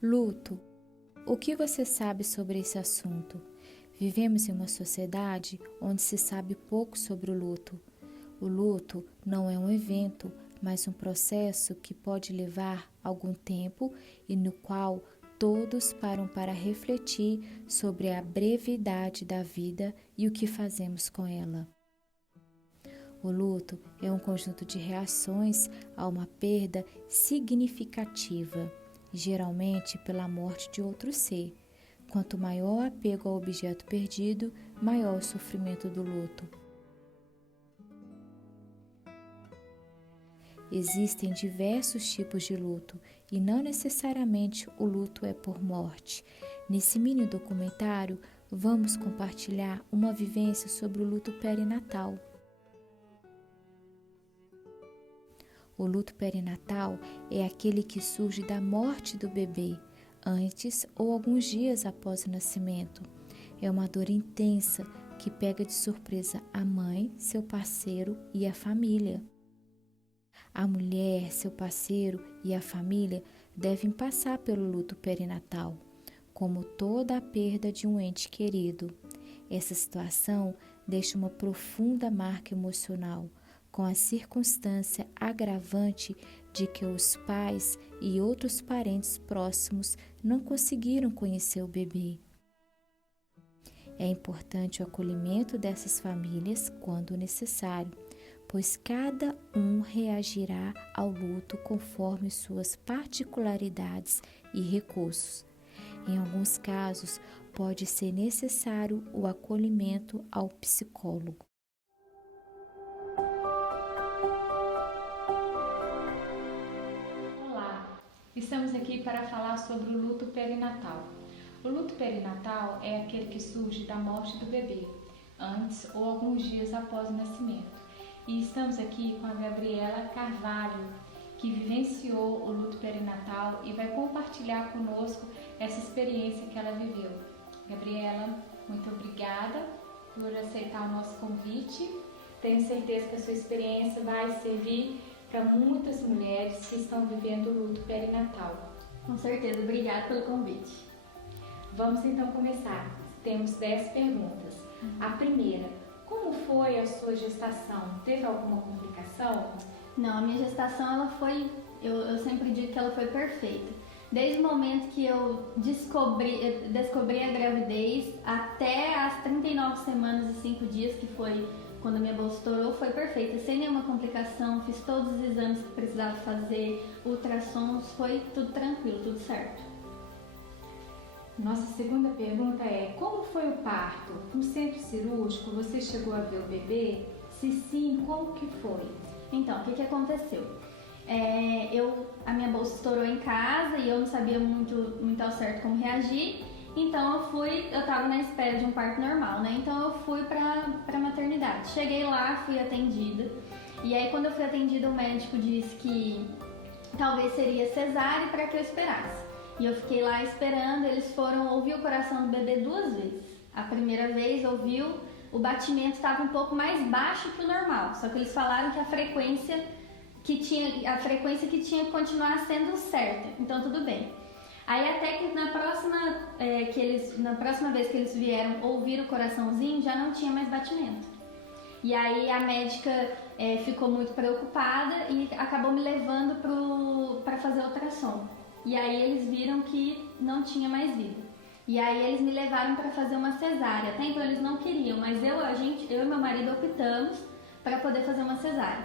Luto. O que você sabe sobre esse assunto? Vivemos em uma sociedade onde se sabe pouco sobre o luto. O luto não é um evento, mas um processo que pode levar algum tempo e no qual todos param para refletir sobre a brevidade da vida e o que fazemos com ela. O luto é um conjunto de reações a uma perda significativa, geralmente pela morte de outro ser. Quanto maior o apego ao objeto perdido, maior o sofrimento do luto. Existem diversos tipos de luto e não necessariamente o luto é por morte. Nesse mini documentário, vamos compartilhar uma vivência sobre o luto perinatal. O luto perinatal é aquele que surge da morte do bebê, antes ou alguns dias após o nascimento. É uma dor intensa que pega de surpresa a mãe, seu parceiro e a família. A mulher, seu parceiro e a família devem passar pelo luto perinatal, como toda a perda de um ente querido. Essa situação deixa uma profunda marca emocional, com a circunstância agravante de que os pais e outros parentes próximos não conseguiram conhecer o bebê. É importante o acolhimento dessas famílias quando necessário, pois cada um reagirá ao luto conforme suas particularidades e recursos. Em alguns casos, pode ser necessário o acolhimento ao psicólogo. Estamos aqui para falar sobre o luto perinatal. O luto perinatal é aquele que surge da morte do bebê, antes ou alguns dias após o nascimento. E estamos aqui com a Gabriela Carvalho, que vivenciou o luto perinatal e vai compartilhar conosco essa experiência que ela viveu. Gabriela, muito obrigada por aceitar o nosso convite. Tenho certeza que a sua experiência vai servir para muitas mulheres que estão vivendo o luto perinatal. Com certeza, obrigada pelo convite. Vamos então começar. Temos 10 perguntas. A primeira, como foi a sua gestação? Teve alguma complicação? Não, a minha gestação ela foi, eu sempre digo que ela foi perfeita. Desde o momento que eu descobri a gravidez até as 39 semanas e 5 dias, que foi quando a minha bolsa estourou, foi perfeita, sem nenhuma complicação, fiz todos os exames que precisava fazer, ultrassons, foi tudo tranquilo, tudo certo. Nossa segunda pergunta é, como foi o parto? No centro cirúrgico, você chegou a ver o bebê? Se sim, como que foi? Então, o que aconteceu? A minha bolsa estourou em casa e eu não sabia muito ao certo como reagir. Então eu estava na espera de um parto normal, né? Então eu fui pra maternidade. Cheguei lá, fui atendida. E aí quando eu fui atendida, o médico disse que talvez seria cesárea para que eu esperasse. E eu fiquei lá esperando, eles foram ouvir o coração do bebê 2 vezes. A primeira vez ouviu, o batimento estava um pouco mais baixo que o normal. Só que eles falaram que a frequência que tinha que continuar sendo certa. Então tudo bem. Aí até que na próxima vez que eles vieram ouvir o coraçãozinho, já não tinha mais batimento. E aí a médica ficou muito preocupada e acabou me levando para fazer ultrassom. E aí eles viram que não tinha mais vida. E aí eles me levaram para fazer uma cesárea. Até então eles não queriam, mas eu e meu marido optamos para poder fazer uma cesárea.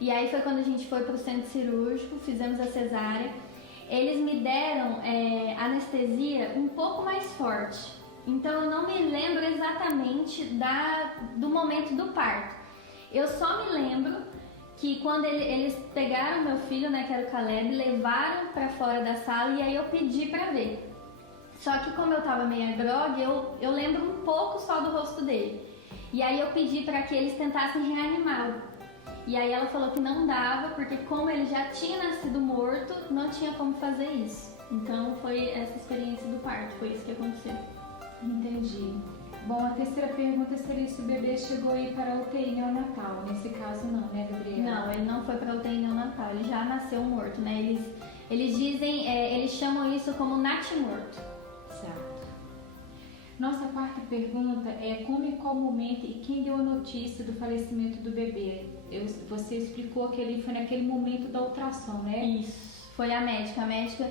E aí foi quando a gente foi para o centro cirúrgico, fizemos a cesárea. Eles me deram anestesia um pouco mais forte, então eu não me lembro exatamente do momento do parto. Eu só me lembro que quando eles pegaram meu filho, né, que era o Caleb, levaram para fora da sala e aí eu pedi para ver. Só que como eu tava meio grogue, eu lembro um pouco só do rosto dele. E aí eu pedi para que eles tentassem reanimá-lo. E aí ela falou que não dava, porque como ele já tinha nascido morto, não tinha como fazer isso. Então foi essa experiência do parto, foi isso que aconteceu. Entendi. Bom, a terceira pergunta seria se o bebê chegou a ir para a UTI neonatal. Nesse caso não, né, Gabriela? Não, ele não foi para a UTI neonatal, ele já nasceu morto, né? Eles Eles dizem, eles chamam isso como natimorto. Exato. Nossa quarta pergunta é como e qual momento e quem deu a notícia do falecimento do bebê? Você explicou que ele foi naquele momento da ultrassom, né? Isso, foi a médica. A médica,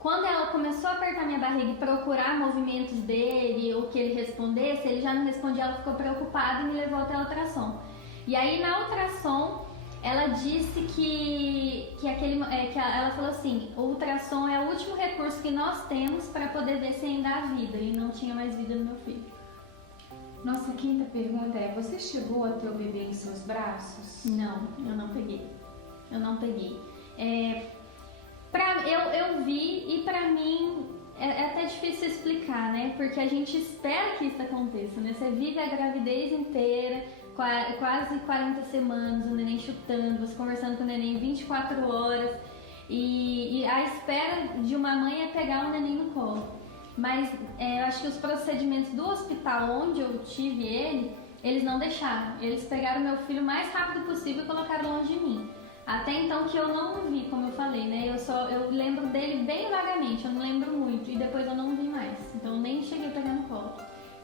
quando ela começou a apertar minha barriga e procurar movimentos dele, ou que ele respondesse, ele já não respondia, ela ficou preocupada e me levou até a ultrassom. E aí na ultrassom, ela disse que ela falou assim, o ultrassom é o último recurso que nós temos para poder ver se ainda há vida, e não tinha mais vida no meu filho. Nossa quinta pergunta é, você chegou a ter o bebê em seus braços? Não, eu não peguei. Eu vi e pra mim é até difícil explicar, né? Porque a gente espera que isso aconteça, né? Você vive a gravidez inteira, quase 40 semanas, o neném chutando, você conversando com o neném 24 horas e a espera de uma mãe é pegar o neném no colo. Mas eu acho que os procedimentos do hospital onde eu tive ele, eles não deixaram. Eles pegaram meu filho o mais rápido possível e colocaram longe de mim. Até então que eu não o vi, como eu falei, né? Eu lembro dele bem vagamente, eu não lembro muito. E depois eu não vi mais, então eu nem cheguei a pegar no colo.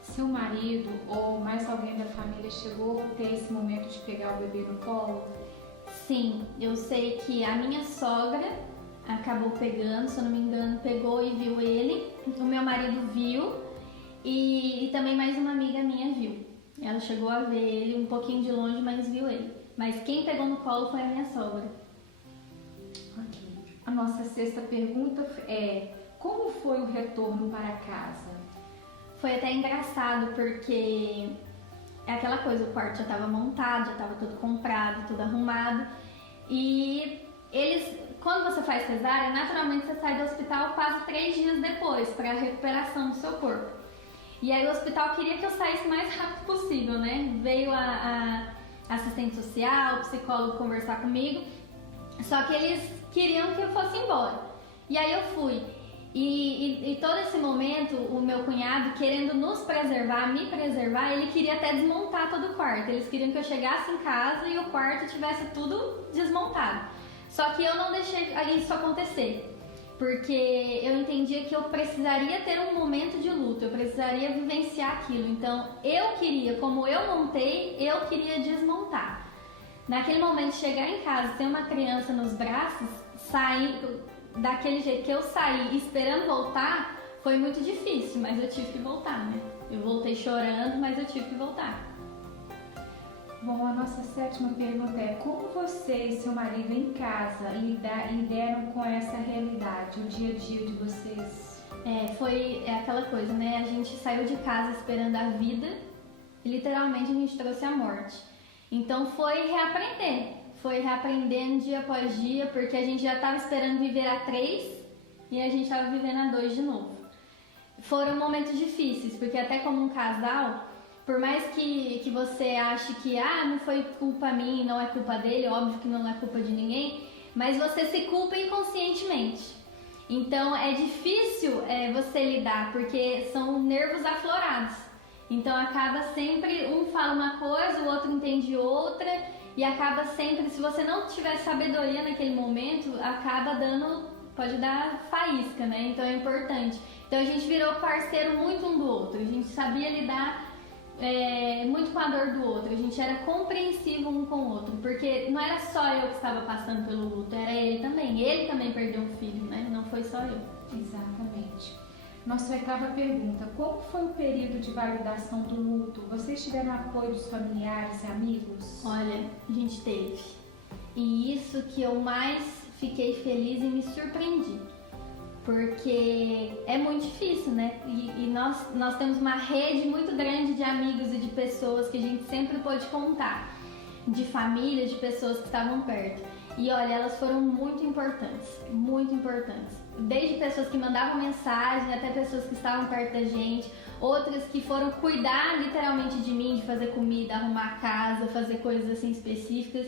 Seu marido ou mais alguém da família chegou a ter esse momento de pegar o bebê no colo? Sim, eu sei que a minha sogra acabou pegando, se eu não me engano, pegou e viu ele. O meu marido viu e também mais uma amiga minha viu. Ela chegou a ver ele um pouquinho de longe, mas viu ele. Mas quem pegou no colo foi a minha sogra. Ok. A nossa sexta pergunta é, como foi o retorno para casa? Foi até engraçado porque é aquela coisa, o quarto já estava montado, já estava tudo comprado, tudo arrumado. E quando você faz cesárea, naturalmente você sai do hospital quase 3 dias depois para a recuperação do seu corpo. E aí o hospital queria que eu saísse o mais rápido possível, né? Veio a assistente social, o psicólogo conversar comigo, só que eles queriam que eu fosse embora. E aí eu fui. E todo esse momento, o meu cunhado, querendo nos preservar, me preservar, ele queria até desmontar todo o quarto. Eles queriam que eu chegasse em casa e o quarto tivesse tudo desmontado. Só que eu não deixei isso acontecer, porque eu entendia que eu precisaria ter um momento de luto, eu precisaria vivenciar aquilo. Então eu queria, como eu montei, eu queria desmontar. Naquele momento, chegar em casa, ter uma criança nos braços, sair daquele jeito que eu saí esperando voltar, foi muito difícil, mas eu tive que voltar, né? Eu voltei chorando, mas eu tive que voltar. Bom, a nossa sétima pergunta é, como você e seu marido em casa lidaram com essa realidade, o dia a dia de vocês? Foi aquela coisa, né? A gente saiu de casa esperando a vida e literalmente a gente trouxe a morte. Então foi reaprendendo dia após dia, porque a gente já estava esperando viver a 3 e a gente estava vivendo a 2 de novo. Foram momentos difíceis, porque até como um casal, por mais que você ache que não foi culpa minha, não é culpa dele, óbvio que não é culpa de ninguém, mas você se culpa inconscientemente. Então é difícil você lidar, porque são nervos aflorados. Então acaba sempre, um fala uma coisa, o outro entende outra, e acaba sempre, se você não tiver sabedoria naquele momento, pode dar faísca, né? Então é importante. Então a gente virou parceiro muito um do outro, a gente sabia lidar muito com a dor do outro, a gente era compreensivo um com o outro, porque não era só eu que estava passando pelo luto, era ele também perdeu um filho, né? Não foi só eu. Exatamente. Nossa oitava pergunta, como foi o período de validação do luto? Vocês tiveram apoio dos familiares e amigos? Olha, a gente teve, e isso que eu mais fiquei feliz e me surpreendi. Porque é muito difícil, né? E nós temos uma rede muito grande de amigos e de pessoas que a gente sempre pôde contar, de família, de pessoas que estavam perto. E olha, elas foram muito importantes, muito importantes. Desde pessoas que mandavam mensagem até pessoas que estavam perto da gente, outras que foram cuidar literalmente de mim, de fazer comida, arrumar a casa, fazer coisas assim específicas.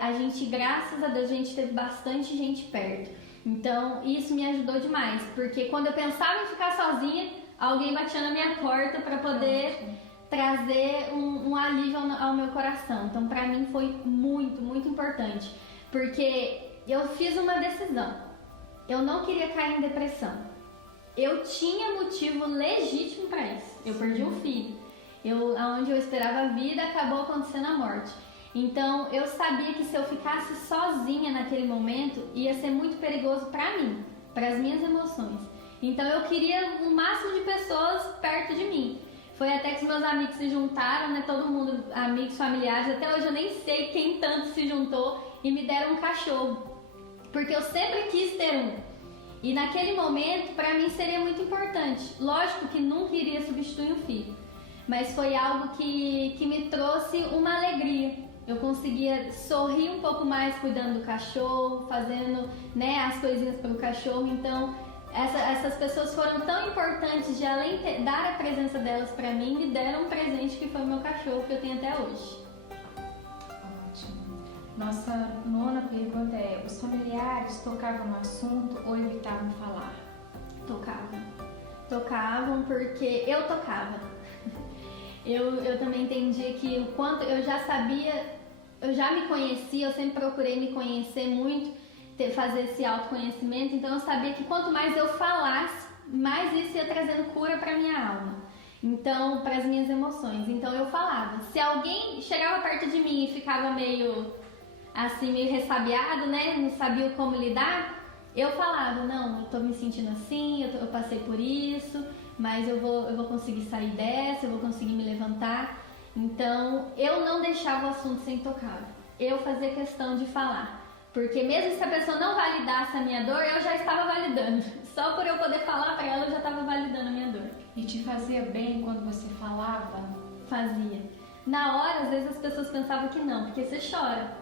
A gente, graças a Deus, a gente teve bastante gente perto. Então, isso me ajudou demais, porque quando eu pensava em ficar sozinha, alguém batia na minha porta para poder trazer um alívio ao meu coração. Então, para mim foi muito, muito importante, porque eu fiz uma decisão. Eu não queria cair em depressão. Eu tinha motivo legítimo para isso. Eu perdi um filho. Onde eu esperava a vida, acabou acontecendo a morte. Então, eu sabia que se eu ficasse sozinha naquele momento, ia ser muito perigoso para mim, para as minhas emoções. Então, eu queria o máximo de pessoas perto de mim. Foi até que os meus amigos se juntaram, né? Todo mundo, amigos, familiares. Até hoje eu nem sei quem tanto se juntou e me deram um cachorro. Porque eu sempre quis ter um. E naquele momento, para mim, seria muito importante. Lógico que nunca iria substituir um filho. Mas foi algo que me trouxe uma alegria. Eu conseguia sorrir um pouco mais cuidando do cachorro, fazendo, né, as coisinhas para o cachorro. Então, essas pessoas foram tão importantes de, além de dar a presença delas para mim, me deram um presente que foi o meu cachorro, que eu tenho até hoje. Ótimo. Nossa nona pergunta é: os familiares tocavam no assunto ou evitavam falar? Tocavam porque eu tocava. Eu também entendi que o quanto eu já sabia, eu já me conhecia, eu sempre procurei me conhecer muito, fazer esse autoconhecimento, então eu sabia que quanto mais eu falasse, mais isso ia trazendo cura para minha alma, então, para as minhas emoções. Então eu falava. Se alguém chegava perto de mim e ficava meio assim, meio ressabiado, né, não sabia como lidar, eu falava: não, eu tô me sentindo assim, eu passei por isso, mas eu vou conseguir sair dessa, eu vou conseguir me levantar. Então, eu não deixava o assunto sem tocar. Eu fazia questão de falar. Porque mesmo se a pessoa não validasse a minha dor, eu já estava validando. Só por eu poder falar para ela, eu já estava validando a minha dor. E te fazia bem quando você falava? Fazia. Na hora, às vezes as pessoas pensavam que não, porque você chora.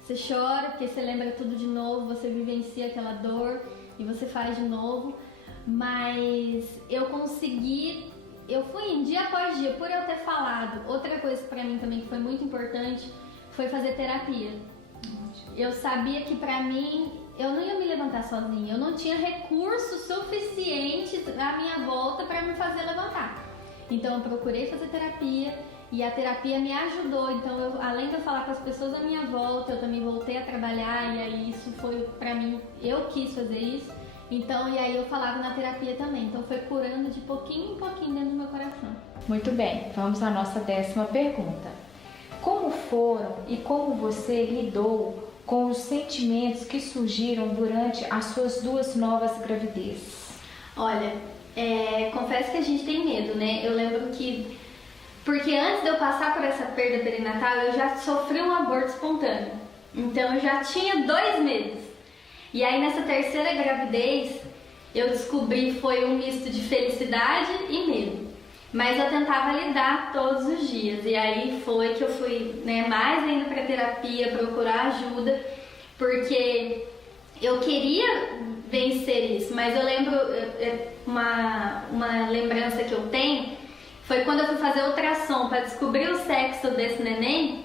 Você chora porque você lembra tudo de novo, você vivencia aquela dor e você faz de novo. Mas eu consegui, eu fui em dia após dia, por eu ter falado. Outra coisa pra mim também que foi muito importante foi fazer terapia. Eu sabia que pra mim, eu não ia me levantar sozinha, eu não tinha recursos suficientes à minha volta pra me fazer levantar. Então eu procurei fazer terapia e a terapia me ajudou. Então além de eu falar com as pessoas à minha volta, eu também voltei a trabalhar, e aí isso foi pra mim, eu quis fazer isso. Então, e aí eu falava na terapia também. Então foi curando de pouquinho em pouquinho dentro do meu coração. Muito bem, vamos à nossa 10ª pergunta. Como foram e como você lidou com os sentimentos que surgiram durante as suas 2 novas gravidezes? Olha, confesso que a gente tem medo, né? Eu lembro que, porque antes de eu passar por essa perda perinatal, eu já sofri um aborto espontâneo. Então eu já tinha 2 meses. E aí nessa 3ª gravidez, eu descobri foi um misto de felicidade e medo. Mas eu tentava lidar todos os dias. E aí foi que eu fui, né, mais ainda para terapia, procurar ajuda, porque eu queria vencer isso. Mas eu lembro, uma lembrança que eu tenho, foi quando eu fui fazer ultrassom para descobrir o sexo desse neném.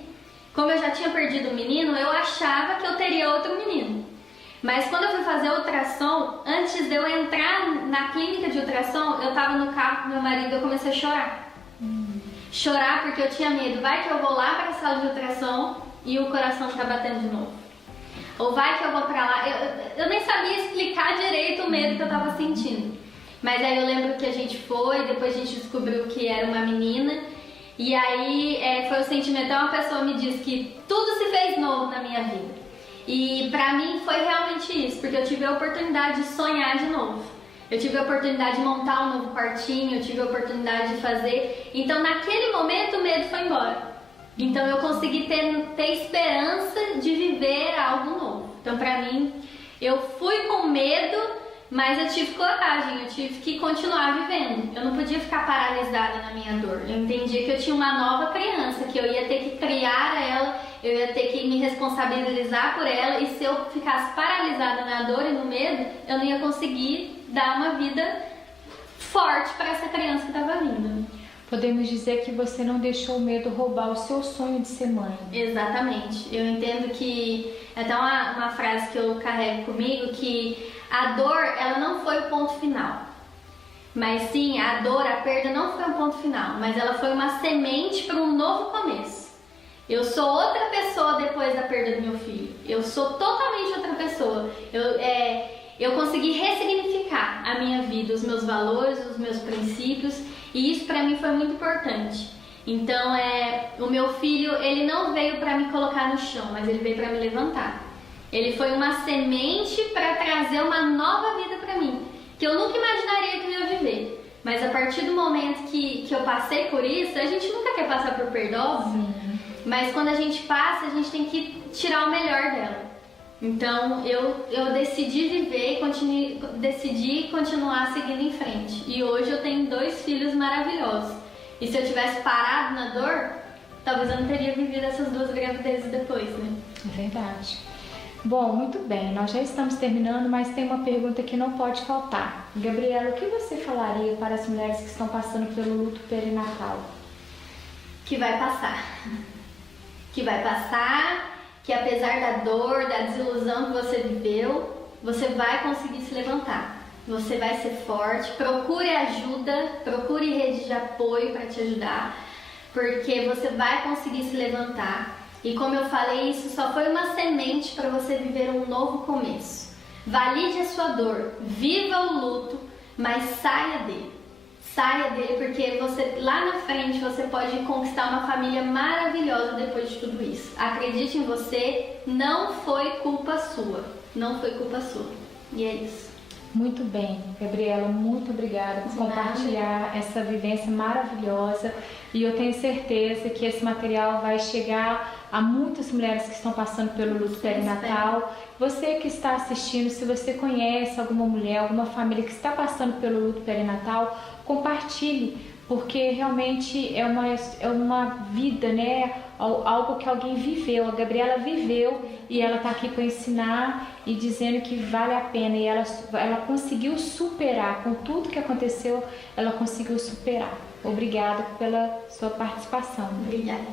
Como eu já tinha perdido o menino, eu achava que eu teria outro menino. Mas quando eu fui fazer ultrassom, antes de eu entrar na clínica de ultrassom, eu tava no carro com meu marido e eu comecei a chorar. Chorar porque eu tinha medo. Vai que eu vou lá para a sala de ultrassom e o coração tá batendo de novo. Ou vai que eu vou para lá. Eu nem sabia explicar direito o medo que eu tava sentindo. Mas aí eu lembro que a gente foi, depois a gente descobriu que era uma menina. E aí foi o sentimento. Uma pessoa me disse que tudo se fez novo na minha vida. E pra mim foi realmente isso, porque eu tive a oportunidade de sonhar de novo. Eu tive a oportunidade de montar um novo quartinho, eu tive a oportunidade de fazer. Então naquele momento o medo foi embora. Então eu consegui ter esperança de viver algo novo. Então pra mim, eu fui com medo, mas eu tive coragem, eu tive que continuar vivendo. Eu não podia ficar paralisada na minha dor. Eu entendi que eu tinha uma nova criança, que eu ia ter que criar ela, eu ia ter que me responsabilizar por ela, e se eu ficasse paralisada na dor e no medo, eu não ia conseguir dar uma vida forte para essa criança que estava vindo. Podemos dizer que você não deixou o medo roubar o seu sonho de ser mãe. Exatamente. Eu entendo que, até uma frase que eu carrego comigo, que a dor, ela não foi o ponto final. Mas sim, a dor, a perda não foi um ponto final, mas ela foi uma semente para um novo começo. Eu sou outra pessoa depois da perda do meu filho. Eu sou totalmente outra pessoa. Eu consegui ressignificar a minha vida, os meus valores, os meus princípios, e isso pra mim foi muito importante. Então, o meu filho, ele não veio pra me colocar no chão, mas ele veio pra me levantar. Ele foi uma semente para trazer uma nova vida pra mim, que eu nunca imaginaria que eu ia viver. Mas a partir do momento que eu passei por isso, a gente nunca quer passar por perda, óbvio. Mas quando a gente passa, a gente tem que tirar o melhor dela. Então eu decidi viver e decidi continuar seguindo em frente. E hoje eu tenho 2 filhos maravilhosos. E se eu tivesse parado na dor, talvez eu não teria vivido essas 2 gravidezes depois, né? É verdade. Bom, muito bem, nós já estamos terminando, mas tem uma pergunta que não pode faltar. Gabriela, o que você falaria para as mulheres que estão passando pelo luto perinatal? Que vai passar. Que vai passar, que apesar da dor, da desilusão que você viveu, você vai conseguir se levantar. Você vai ser forte, procure ajuda, procure rede de apoio para te ajudar, porque você vai conseguir se levantar. E como eu falei, isso só foi uma semente para você viver um novo começo. Valide a sua dor, viva o luto, mas saia dele. Saia dele, porque lá na frente você pode conquistar uma família maravilhosa depois de tudo isso. Acredite em você, não foi culpa sua. Não foi culpa sua. E é isso. Muito bem, Gabriela, muito obrigada por compartilhar essa vivência maravilhosa, e eu tenho certeza que esse material vai chegar a muitas mulheres que estão passando pelo luto perinatal. Você que está assistindo, se você conhece alguma mulher, alguma família que está passando pelo luto perinatal, compartilhe, porque realmente é uma vida, né? Algo que alguém viveu. A Gabriela viveu e ela está aqui para ensinar e dizendo que vale a pena. E ela conseguiu superar, com tudo que aconteceu, ela conseguiu superar. Obrigada pela sua participação. Obrigada.